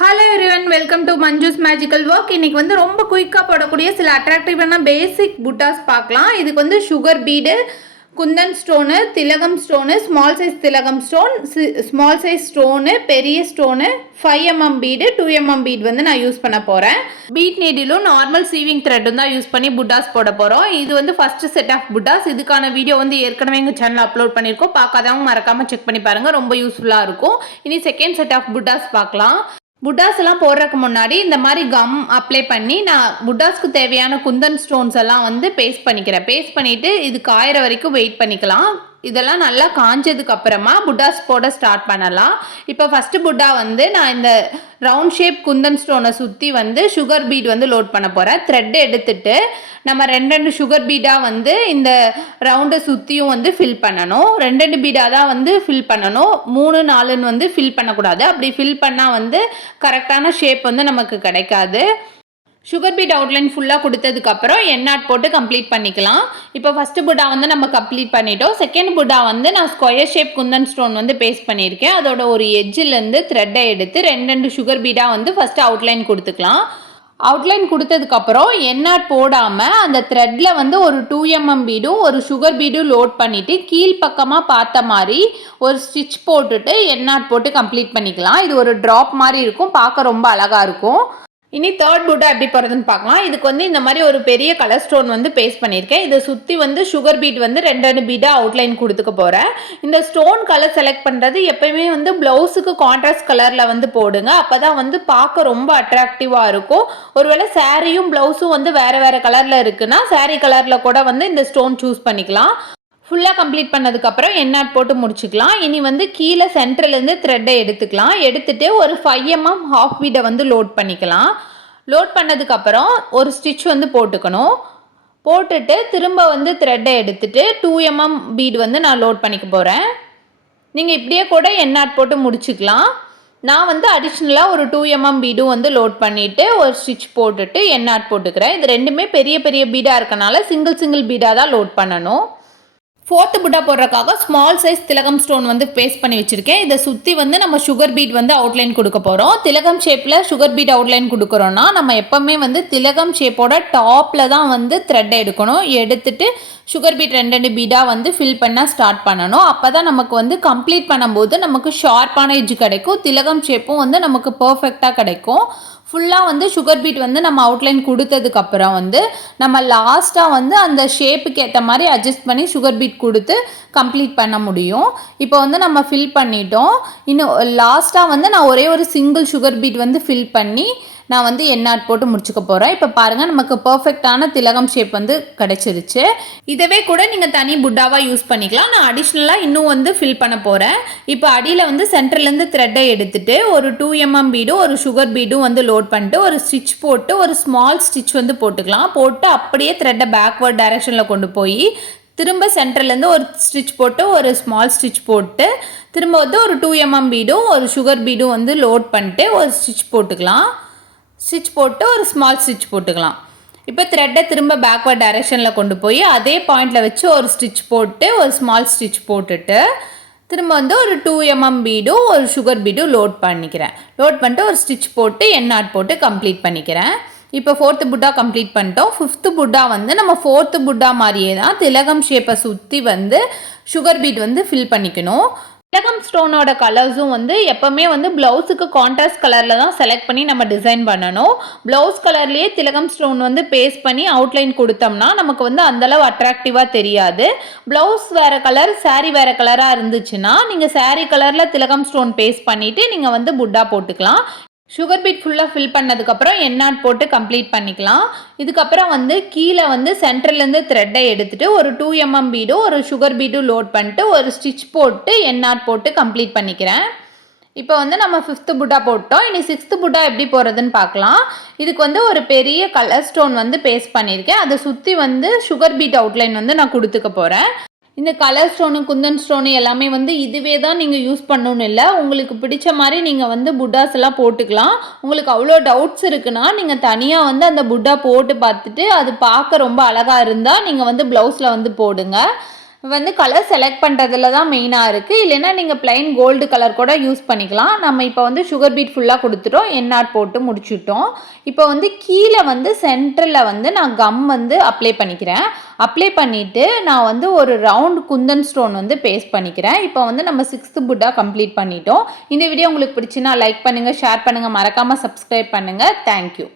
Hello everyone, welcome to Manju's magical work. இன்னைக்கு வந்து ரொம்ப குயிக்காக போடக்கூடிய சில அட்ராக்டிவான பேசிக் புட்டாஸ் பார்க்கலாம். இதுக்கு வந்து சுகர் பீடு, குந்தன் ஸ்டோனு, திலகம் ஸ்டோனு, ஸ்மால் சைஸ் திலகம் ஸ்டோன், ஸ்மால் சைஸ் ஸ்டோனு, பெரிய stone, 5mm bead, 2mm bead வந்து நான் யூஸ் பண்ண போகிறேன். பீட் நீடிலும் நார்மல் சீவிங் த்ரெட்டும் தான் யூஸ் பண்ணி புட்டாஸ் போட போகிறோம். இது வந்து ஃபர்ஸ்ட் செட் ஆஃப் புட்டாஸ். இதுக்கான வீடியோ வந்து ஏற்கனவே எங்கள் சேனல் அப்லோட் பண்ணியிருக்கோம். பார்க்காதவங்க மறக்காமல் செக் பண்ணி பாருங்கள், ரொம்ப யூஸ்ஃபுல்லாக இருக்கும். இனி செகண்ட் செட் ஆஃப் புட்டாஸ் பார்க்கலாம். புட்டாஸ் எல்லாம் போடுறதுக்கு முன்னாடி இந்த மாதிரி கம் அப்ளை பண்ணி நான் புட்டாஸ்க்கு தேவையான குந்தன் ஸ்டோன்ஸ் எல்லாம் வந்து பேஸ்ட் பண்ணிக்கிறேன். பேஸ்ட் பண்ணிவிட்டு இது காயிற வரைக்கும் வெயிட் பண்ணிக்கலாம். இதெல்லாம் நல்லா காஞ்சதுக்கு அப்புறமா புட்டாஸ் போட ஸ்டார்ட் பண்ணலாம். இப்போ ஃபஸ்ட்டு புட்டா வந்து நான் இந்த ரவுண்ட் ஷேப் குந்தன் ஸ்டோனை சுற்றி வந்து சுகர் பீட் வந்து லோட் பண்ண போகிறேன். த்ரெட் எடுத்துட்டு நம்ம ரெண்டு சுகர் பீடாக வந்து இந்த ரவுண்டை சுற்றியும் வந்து ஃபில் பண்ணணும். ரெண்டு பீடாக தான் வந்து ஃபில் பண்ணணும். 3 4ன்னு வந்து ஃபில் பண்ணக்கூடாது. அப்படி ஃபில் பண்ணால் வந்து கரெக்டான ஷேப் வந்து நமக்கு கிடைக்காது. சுகர் பீட் அவுட்லைன் ஃபுல்லாக கொடுத்ததுக்கப்புறம் எண்ணாட் போட்டு கம்ப்ளீட் பண்ணிக்கலாம். இப்போ ஃபஸ்ட்டு புட்டா வந்து நம்ம கம்ப்ளீட் பண்ணிட்டோம். செகண்ட் புட்டா வந்து நான் ஸ்கொயர் ஷேப் குந்தன் ஸ்டோன் வந்து பேஸ்ட் பண்ணியிருக்கேன். அதோட ஒரு எட்ஜிலேருந்து த்ரெட்டை எடுத்து ரெண்டு சுகர் பீடாக வந்து ஃபஸ்ட்டு அவுட்லைன் கொடுத்துக்கலாம். அவுட்லைன் கொடுத்ததுக்கப்புறம் எண்ணாட் போடாமல் அந்த த்ரெட்டில் வந்து ஒரு 2mm பீடும் ஒரு சுகர் பீடும் லோட் பண்ணிவிட்டு கீழ்ப்பக்கமாக பார்த்த மாதிரி ஒரு ஸ்டிச் போட்டுட்டு எண்ணாட் போட்டு கம்ப்ளீட் பண்ணிக்கலாம். இது ஒரு ட்ராப் மாதிரி இருக்கும், பார்க்க ரொம்ப அழகாக இருக்கும். இனி தேர்ட் புட்டா எப்படி போகிறதுன்னு பார்க்கலாம். இதுக்கு வந்து இந்த மாதிரி ஒரு பெரிய கலர் ஸ்டோன் வந்து பேஸ்ட் பண்ணியிருக்கேன். இதை சுற்றி வந்து சுகர் பீட் வந்து ரெண்டு பீடாக அவுட்லைன் கொடுத்துக்க போகிறேன். இந்த ஸ்டோன் கலர் செலக்ட் பண்ணுறது எப்பயுமே வந்து ப்ளவுஸுக்கு கான்ட்ராஸ்ட் கலரில் வந்து போடுங்க. அப்போ தான் வந்து பார்க்க ரொம்ப அட்ராக்டிவாக இருக்கும். ஒருவேளை சாரியும் ப்ளவுஸும் வந்து வேறு கலரில் இருக்குன்னா சாரீ கலரில் கூட வந்து இந்த ஸ்டோன் சூஸ் பண்ணிக்கலாம். ஃபுல்லாக கம்ப்ளீட் பண்ணதுக்கப்புறம் எண்ணாட் போட்டு முடிச்சுக்கலாம். இனி வந்து கீழே சென்டர்லேருந்து த்ரெட்டை எடுத்துக்கலாம். எடுத்துகிட்டு ஒரு 5mm ஹாஃப் பீடை வந்து லோட் பண்ணிக்கலாம். லோட் பண்ணதுக்கப்புறம் ஒரு ஸ்டிச் வந்து போட்டுக்கணும். போட்டுட்டு திரும்ப வந்து த்ரெட்டை எடுத்துகிட்டு 2mm பீடு வந்து நான் லோட் பண்ணிக்க போகிறேன். நீங்கள் இப்படியே கூட எண்ணாட் போட்டு முடிச்சுக்கலாம். நான் வந்து அடிஷ்னலாக ஒரு 2mm பீடும் வந்து லோட் பண்ணிவிட்டு ஒரு ஸ்டிச் போட்டுட்டு எண்ணாட் போட்டுக்கிறேன். இது ரெண்டுமே பெரிய பீடாக இருக்கனால சிங்கிள் பீடாக தான் லோட் பண்ணணும். ஃபோர்த்து புட்டா போடுறதுக்காக ஸ்மால் சைஸ் திலகம் ஸ்டோன் வந்து பேஸ்ட் பண்ணி வச்சுருக்கேன். இதை சுற்றி வந்து நம்ம சுகர் பீட் வந்து அவுட்லைன் கொடுக்க போகிறோம். திலகம் ஷேப்பில் சுகர் பீட் அவுட்லைன் கொடுக்குறோன்னா நம்ம எப்போவுமே வந்து திலகம் ஷேப்போட டாப்பில் தான் வந்து த்ரெட் எடுக்கணும். எடுத்துட்டு சுகர் பீட் ரெண்டு பீடாக வந்து ஃபில் பண்ண ஸ்டார்ட் பண்ணணும். அப்போ தான் நமக்கு வந்து கம்ப்ளீட் பண்ணும்போது நமக்கு ஷார்ப்பான எட்ஜ் கிடைக்கும். திலகம் ஷேப்பும் வந்து நமக்கு பர்ஃபெக்டாக கிடைக்கும். ஃபுல்லாக வந்து சுகர் பீட் வந்து நம்ம அவுட்லைன் கொடுத்ததுக்கப்புறம் வந்து நம்ம லாஸ்ட்டாக வந்து அந்த ஷேப்புக்கு ஏற்ற மாதிரி அட்ஜஸ்ட் பண்ணி சுகர் பீட் கொடுத்து கம்ப்ளீட் பண்ண முடியும். இப்போ வந்து நம்ம ஃபில் பண்ணிட்டோம். இன்னும் லாஸ்ட்டாக வந்து நான் ஒரே ஒரு சிங்கிள் சுகர் பீட் வந்து ஃபில் பண்ணி நான் வந்து எண்ணாட் போட்டு முடிச்சுக்க போகிறேன். இப்போ பாருங்கள், நமக்கு பர்ஃபெக்டான திலகம் ஷேப் வந்து கிடைச்சிருச்சு. இதவே கூட நீங்கள் தனி புட்டாவாக யூஸ் பண்ணிக்கலாம். நான் அடிஷ்னலாக இன்னும் வந்து ஃபில் பண்ண போகிறேன். இப்போ அடியில் வந்து சென்டர்லேருந்து த்ரெட்டை எடுத்துகிட்டு ஒரு 2mm பீடும் ஒரு சுகர் பீடும் வந்து லோட் பண்ணிட்டு ஒரு ஸ்டிச் போட்டு ஒரு ஸ்மால் ஸ்டிச் வந்து போட்டுக்கலாம். போட்டு அப்படியே த்ரெட்டை பேக்வர்ட் டைரெக்ஷனில் கொண்டு போய் திரும்ப சென்டர்லேருந்து ஒரு ஸ்டிச் போட்டு ஒரு ஸ்மால் ஸ்டிச் போட்டு திரும்ப வந்து ஒரு 2mm பீடும் ஒரு சுகர் பீடும் வந்து லோட் பண்ணிட்டு ஒரு ஸ்டிச் போட்டுக்கலாம். ஸ்டிச் போட்டு ஒரு ஸ்மால் ஸ்டிச் போட்டுக்கலாம். இப்போ த்ரெட்டை திரும்ப பேக்வர்ட் டைரெக்ஷனில் கொண்டு போய் அதே பாயிண்டில் வச்சு ஒரு ஸ்டிச் போட்டு ஒரு ஸ்மால் ஸ்டிச் போட்டுட்டு திரும்ப வந்து ஒரு 2mm பீடும் ஒரு சுகர் பீடும் லோட் பண்ணிக்கிறேன். லோட் பண்ணிட்டு ஒரு ஸ்டிச் போட்டு எண்ணாட் போட்டு கம்ப்ளீட் பண்ணிக்கிறேன். இப்போ ஃபோர்த்து புட்டா கம்ப்ளீட் பண்ணிட்டோம். ஃபிஃப்த்து புட்டா வந்து நம்ம ஃபோர்த்து புட்டா மாதிரியே தான் திலகம் ஷேப்பை சுற்றி வந்து சுகர் பீட் வந்து ஃபில் பண்ணிக்கணும். திலகம் ஸ்டோனோட கலர்ஸும் வந்து எப்போவுமே வந்து ப்ளவுஸுக்கு கான்ட்ராஸ்ட் கலரில் தான் செலக்ட் பண்ணி நம்ம டிசைன் பண்ணணும். ப்ளவுஸ் கலர்லேயே திலகம் ஸ்டோன் வந்து பேஸ்ட் பண்ணி அவுட்லைன் கொடுத்தோம்னா நமக்கு வந்து அந்தளவு அட்ராக்டிவாக தெரியாது. ப்ளவுஸ் வேறு கலர், சாரீ வேறு கலராக இருந்துச்சுன்னா நீங்கள் சாரீ கலரில் திலகம் ஸ்டோன் பேஸ்ட் பண்ணிவிட்டு நீங்கள் வந்து புட்டா போட்டுக்கலாம். சுகர் பீட் ஃபுல்லாக ஃபில் பண்ணதுக்கப்புறம் எண்ணாட் போட்டு கம்ப்ளீட் பண்ணிக்கலாம். இதுக்கப்புறம் வந்து கீழே வந்து சென்டர்லேருந்து த்ரெட்டை எடுத்துகிட்டு ஒரு 2mm பீடும் ஒரு சுகர் பீடும் லோட் பண்ணிட்டு ஒரு ஸ்டிச் போட்டு எண்ணாட் போட்டு கம்ப்ளீட் பண்ணிக்கிறேன். இப்போ வந்து நம்ம 5th புட்டா போட்டோம். இனி 6th புட்டா எப்படி போகிறதுன்னு பார்க்கலாம். இதுக்கு வந்து ஒரு பெரிய கலர் ஸ்டோன் வந்து பேஸ்ட் பண்ணியிருக்கேன். அதை சுற்றி வந்து சுகர் பீட் அவுட்லைன் வந்து நான் கொடுத்துக்க போகிறேன். இந்த கலர் ஸ்டோனு குந்தன் ஸ்டோனு எல்லாமே வந்து இதுவே தான் நீங்கள் யூஸ் பண்ணணும்னு இல்லை. உங்களுக்கு பிடிச்ச மாதிரி நீங்கள் வந்து புட்டாஸ் எல்லாம் போட்டுக்கலாம். உங்களுக்கு அவ்வளோ டவுட்ஸ் இருக்குன்னா நீங்கள் தனியாக வந்து அந்த புட்டா போட்டு பார்த்துட்டு அது பார்க்க ரொம்ப அழகாக இருந்தால் நீங்கள் வந்து ப்ளவுஸில் வந்து போடுங்க. வந்து கலர் செலக்ட் பண்ணுறதுல தான் மெயினாக இருக்குது. இல்லைன்னா நீங்கள் பிளைன் கோல்டு கலர் கூட யூஸ் பண்ணிக்கலாம். நம்ம இப்போ வந்து சுகர் பீட் ஃபுல்லாக கொடுத்துட்டோம், என்ஆர் போட்டு முடிச்சுட்டோம். இப்போ வந்து கீழே வந்து சென்டரில் வந்து நான் கம் வந்து அப்ளை பண்ணிக்கிறேன். அப்ளை பண்ணிவிட்டு நான் வந்து ஒரு ரவுண்ட் குந்தன் ஸ்டோன் வந்து பேஸ்ட் பண்ணிக்கிறேன். இப்போ வந்து நம்ம 6th புட்டா கம்ப்ளீட் பண்ணிட்டோம். இந்த வீடியோ உங்களுக்கு பிடிச்சுன்னா லைக் பண்ணுங்கள், ஷேர் பண்ணுங்கள், மறக்காமல் சப்ஸ்கிரைப் பண்ணுங்கள். தேங்க்யூ.